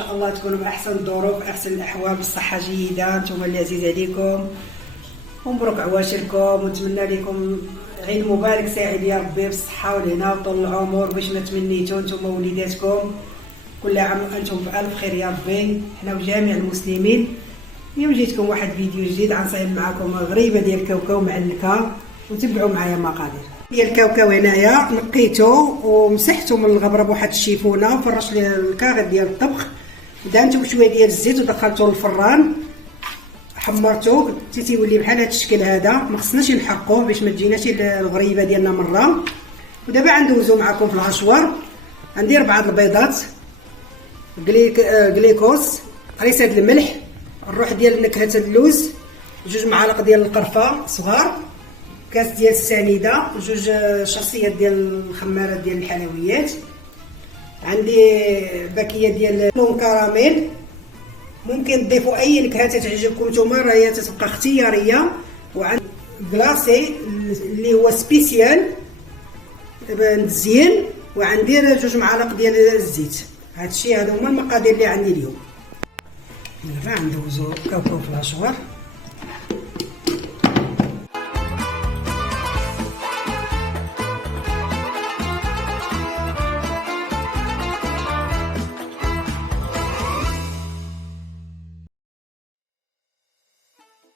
شاء الله تكونوا باحسن الظروف، احسن الاحوال، بالصحه جيده نتوما اللي عزيز عليكم، ومبروك عواشركم، ونتمنى لكم عيد مبارك سعيد يا ربي بالصحه والهنا وطول العمر باش ما تمنيتوا نتوما ووليداتكم. كل عام وانتم بالف خير يا ربي، حنا وجميع المسلمين. اليوم جيتكم واحد فيديو جديد غنصايب معكم غريبه ديال الكاوكاو مع النكهه، وتبعوا معايا مقادير ديال الكاوكاو. هنايا نقيته ومسحته من الغبره بواحد الشيفونه، وفرش ليه الكاغيط ديال الطبخ، دهنته بشويه ديال الزيت ودخلته للفران، حمرته حتى تيولي بحال هذا الشكل هذا. ما خصناش نحرقوه باش ما تجيناش الغريبه ديالنا مره. ودابا غندوزو معكم في العشوار. عندي 4 البيضات، غليكوز، قريصه الملح، الروح ديال نكهه اللوز، 2 معالق ديال القرفه صغار، كاس ديال السنيده، 2 شاصيات ديال الخمارات ديال الحلويات. عندي باكيه ديال لون كراميل، ممكن تضيفوا اي نكهه تعجبكم نتوما، راهي تتبقى اختياريه. وعندي كلاصي اللي هو سبيسيال مزيان، وعندي 2 معالق ديال الزيت. هادشي هادو هما المقادير اللي عندي اليوم. دابا ندوزو كاوكاو في العشوار.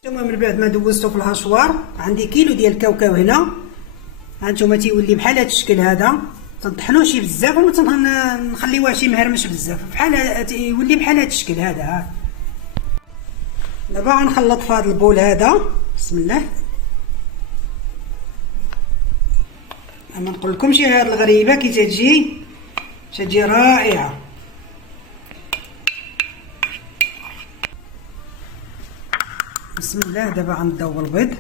ثم من بعد ما دوزته في الهشوار، عندي كيلو ديال الكاوكاو هنا. هانتوما تيولي بحال هذا الشكل هذا، تنطحنوه شي بزاف وما نخليوه شي مهرمش بزاف، بحال يولي بحال هذا الشكل هذا. ها دابا غنخلط في هذا البول هذا. بسم الله. ما نقول لكمش هذه الغريبه كي تجي رائعه. بسم الله. دابا غنضيو البيض.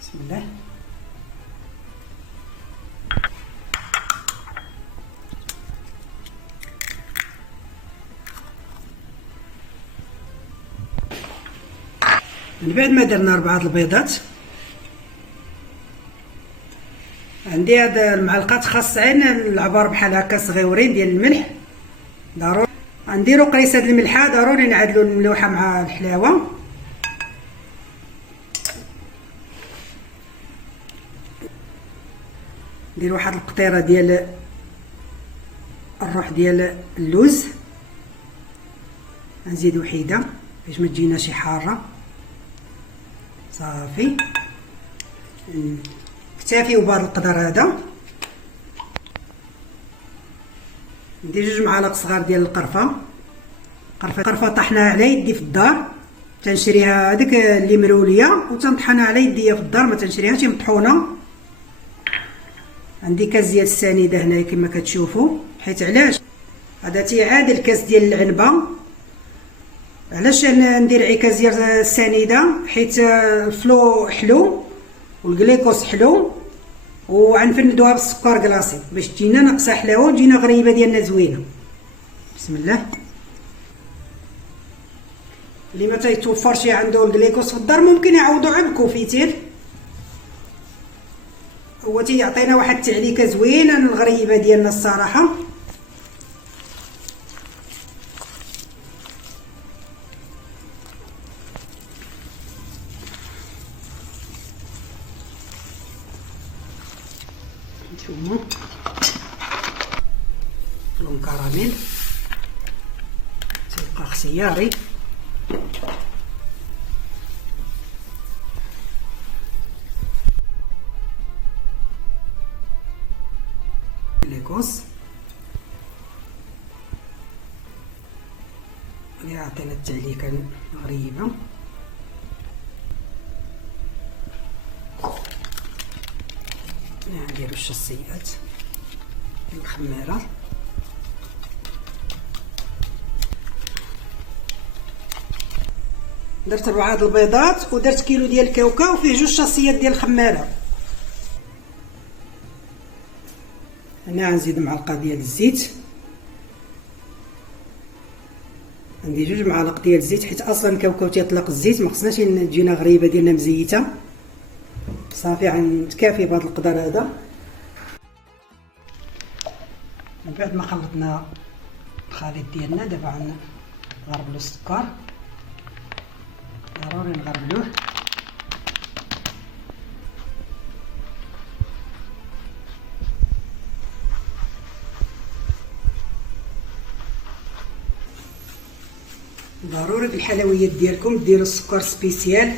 بسم الله. من بعد ما درنا 4 البيضات، عندي هاد المعلقات خاصين العبار بحال هكا صغيورين ديال الملح، ضروري غنديرو قريصه الملحه، ضروري نعدلو الملوحه مع الحلاوه. ندير واحد القطيره ديال الروح ديال اللوز، نزيد وحيده باش ما تجيناش حاره. صافي، نكتفيو بهذا القدر هذا. ندير 2 معالق صغار ديال القرفه. قرفه طحناها على يدي في الدار، تنشريها هذيك اللي مروليه وتنطحنها على يدي في الدار، ما تنشريهاش مطحونه. عندي كاس ديال السنيده هنايا كما كتشوفوا، حيت علاش هذا تيعادل كاس ديال العنبه. علاش ندير عكاز ديال السنيده؟ حيت الفلو حلو والغليكوز حلو، وغنفندوها بالسكر كلاصي باش تجينا ناقصه حلاوه وتجينا غريبه ديالنا زوينه. بسم الله. اللي ما تيتوفرش عنده الغليكوز في الدار ممكن يعوضو على الكوفيتير، هو تيعطينا واحد التعليكه زوينه الغريبه ديالنا الصراحه. نتوما لون كراميل تيبقى اختياري. الجليكوز اللي يعطينا التعليكه غريبه. نديرو الشصيات الخماره. درت 4 البيضات ودرت كيلو ديال الكاوكاو وفيه 2 شصيات ديال الخماره. هنا غنزيد معلقه ديال الزيت، عندي 2 معالق ديال الزيت، حيت اصلا الكاوكاو تيطلق الزيت، ما خصناش تجينا غريبه ديالنا مزيته. صافي غنتكافي بهذا القدر هذا. من بعد ما خلطنا الخليط ديالنا دابا غنغربلو السكر، ضروري نغربلوه. ضروري في الحلويات ديالكم ديروا السكر سبيسيال،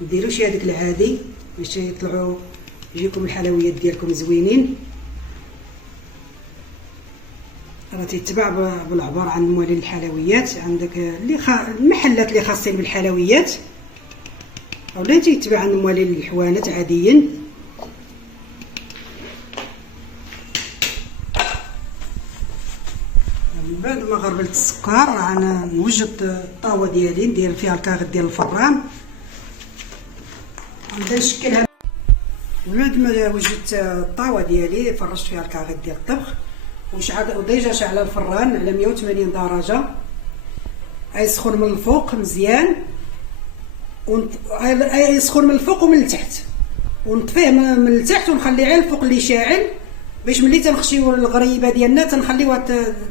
ما ديروش هذاك العادي باش يجيكم الحلويات ديالكم زوينين. راه تيتباع بالعبار عند موالين الحلويات، عندك المحلات اللي خاصين بالحلويات، اولا تيتباع عند موالين الحوانت عاديا. من بعد ما غربلت السكر غنوجد الطاوه ديالي ندير فيها الكاغط ديال الفران، غنبدا نشكلها. من بعد ما وجدت الطاوه ديالي فرشت فيها الكاغط ديال الطبخ وديجا شعل الفران على 180 درجه، يسخن من الفوق مزيان يسخن من الفوق ومن التحت، ونطفيه من التحت ونخليه على الفوق اللي شاعل، باش ملي تنخشيو الغريبه ديالنا تنخليوها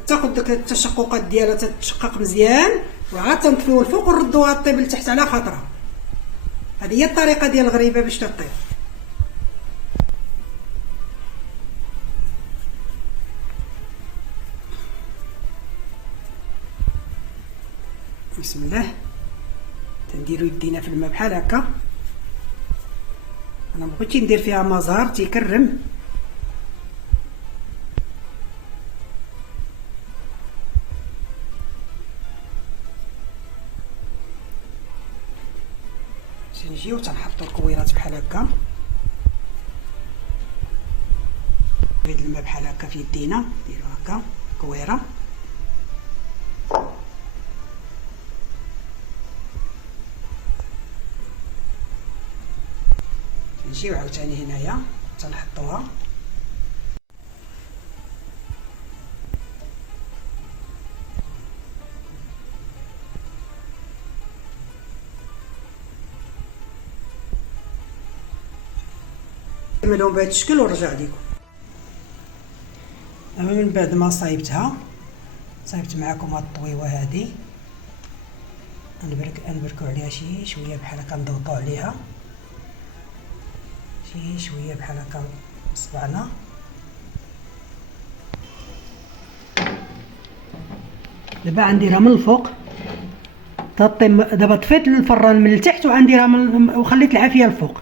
تاخذ داك التشققات ديالها تتشقق مزيان، وعاد تنطفيو الفوق ونردوها طيب لتحت على خاطرها. هذه هي الطريقه ديال الغريبه باش تطيب. بسم الله، تنديرو يدينا في الماء بحال هكا. انا مبغيتش ندير فيها مزار تيكرم، نجيو تنحطو الكويرات بحال هكا، هاد الماء بحال هكا في يدينا، نديرو هكا كويره، نجيو عاوتاني هنايا تنحطوها. نعملهم بهذا الشكل ونرجع لكم. اما من بعد ما صايبت معكم هاد الطويوه هادي، نبركو عليها شي شويه بحال هكا، نضغطو عليها شي شويه بحال هكا بصبعنا. دابا غنديرها من الفوق تطيب. دابا طفيت الفران من التحت وغنديرها وخليت العافيه الفوق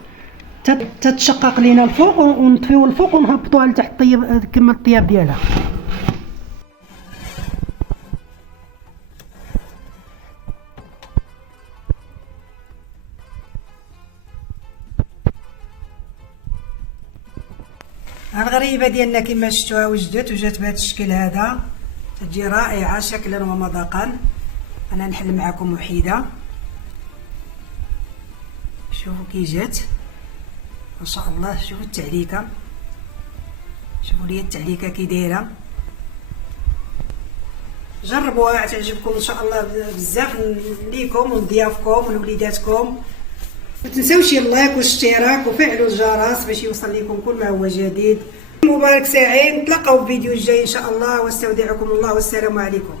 تتشقق لينا الفوق، ونطفيو الفوق ونهبطوها لتحت طيب كما الطياب ديالها. الغريبه ديالنا كما شفتوها وجدت وجات بهذا الشكل هذا، تجي رائعه شكلا ومذاقا. انا نحل معكم وحيده، شوفوا كي جات ما شاء الله. شوفوا التعليكه، شوفوا لي التعليكه كي دايره. جربوها تعجبكم ان شاء الله بزاف ليكم ولضيافكم ولوليداتكم. ما تنساوش اللايك والاشتراك وفعلوا الجرس باش يوصل لكم كل ما هو جديد. مبارك سعيد، نتلاقاو في فيديو جاي ان شاء الله، واستودعكم الله والسلام عليكم.